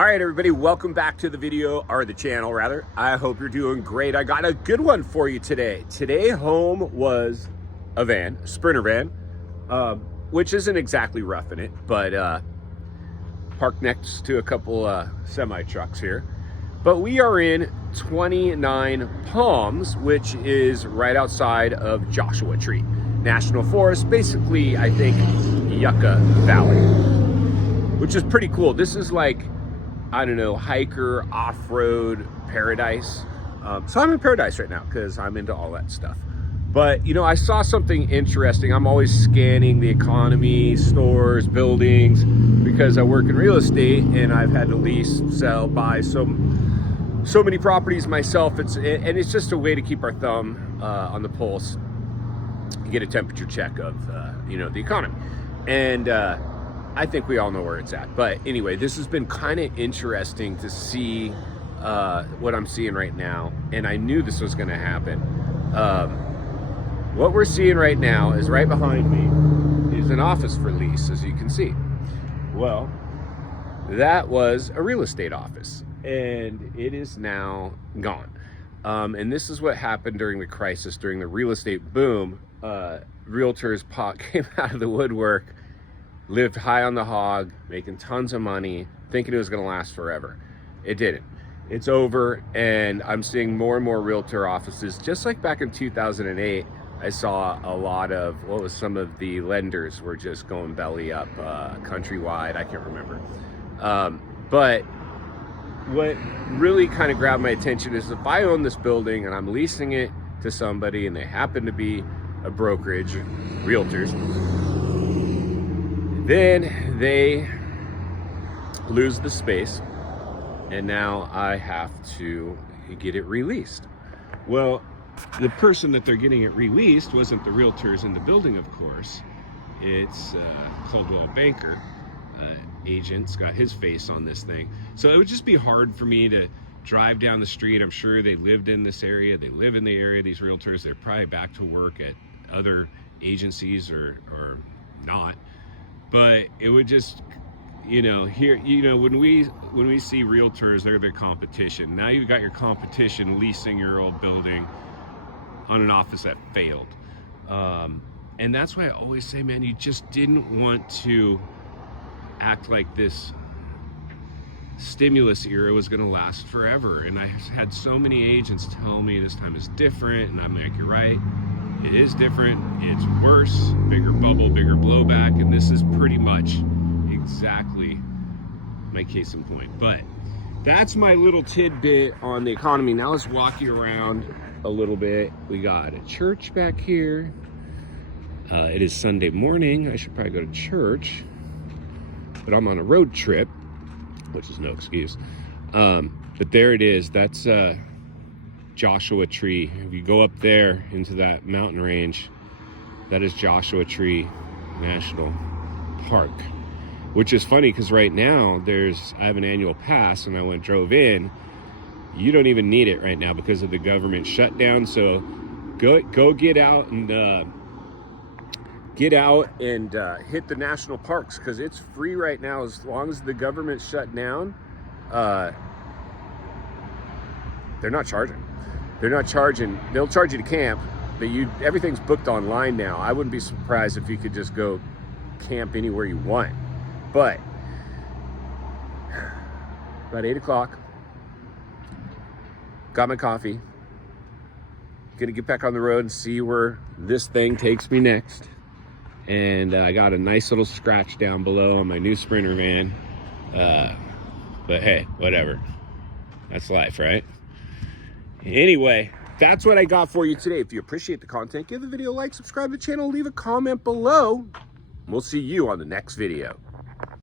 All right, everybody, welcome back to the video, or the channel rather. I hope you're doing great. I got a good one for you today. Today home was a van, a Sprinter van, which isn't exactly roughing it, but parked next to a couple semi trucks here. But we are in 29 Palms, which is right outside of Joshua Tree National Forest, basically, I think, Yucca Valley, which is pretty cool. This is like, I don't know, hiker, off-road paradise. So I'm in paradise right now because I'm into all that stuff. But, you know, I saw something interesting. I'm always scanning the economy, stores, buildings, because I work in real estate and I've had to lease, sell, buy so many properties myself. It's just a way to keep our thumb on the pulse, get a temperature check of, you know, the economy. And I think we all know where it's at. But anyway, this has been kind of interesting to see what I'm seeing right now. And I knew this was going to happen. What we're seeing right now is right behind me is an office for lease, as you can see. Well, that was a real estate office and it is now gone. And this is what happened during the crisis, during the real estate boom. Realtors came out of the woodwork, lived high on the hog, making tons of money, thinking it was going to last forever. It didn't. It's over, and I'm seeing more and more realtor offices. Just like back in 2008, I saw a lot of, some of the lenders were just going belly up, Countrywide, I can't remember. But what really kind of grabbed my attention is if I own this building and I'm leasing it to somebody and they happen to be a brokerage, realtors, then they lose the space and now I have to get it released. Well, the person that they're getting it released wasn't the realtors in the building, of course. It's Coldwell Banker agent's got his face on this thing. So it would just be hard for me to drive down the street. I'm sure they lived in this area. They live in the area, these realtors. They're probably back to work at other agencies or not. But it would just, you know, here, you know, when we see realtors, they're the competition. Now you've got your competition leasing your old building on an office that failed. And that's why I always say, man, you just didn't want to act like this stimulus era was going to last forever. And I had so many agents tell me this time is different, and I'm like, you're right, it is different, it's worse, bigger bubble, bigger blowback, and this is pretty much exactly my case in point. But that's my little tidbit on the economy. Now let's walk you around a little bit. We got a church back here. It is Sunday morning. I should probably go to church, but I'm on a road trip, which is no excuse. But there it is. That's Joshua Tree. If you go up there into that mountain range, that is Joshua Tree National Park, which is funny because right now I have an annual pass, and I drove in. You don't even need it right now because of the government shutdown. So go get out and hit the national parks, because it's free right now as long as the government's shut down. They're not charging. They'll charge you to camp, but everything's booked online now. I wouldn't be surprised if you could just go camp anywhere you want. But about 8 o'clock, got my coffee, gonna get back on the road and see where this thing takes me next. And I got a nice little scratch down below on my new Sprinter van. But hey, whatever. That's life, right? Anyway, that's what I got for you today. If you appreciate the content, give the video a like, subscribe to the channel, leave a comment below. We'll see you on the next video.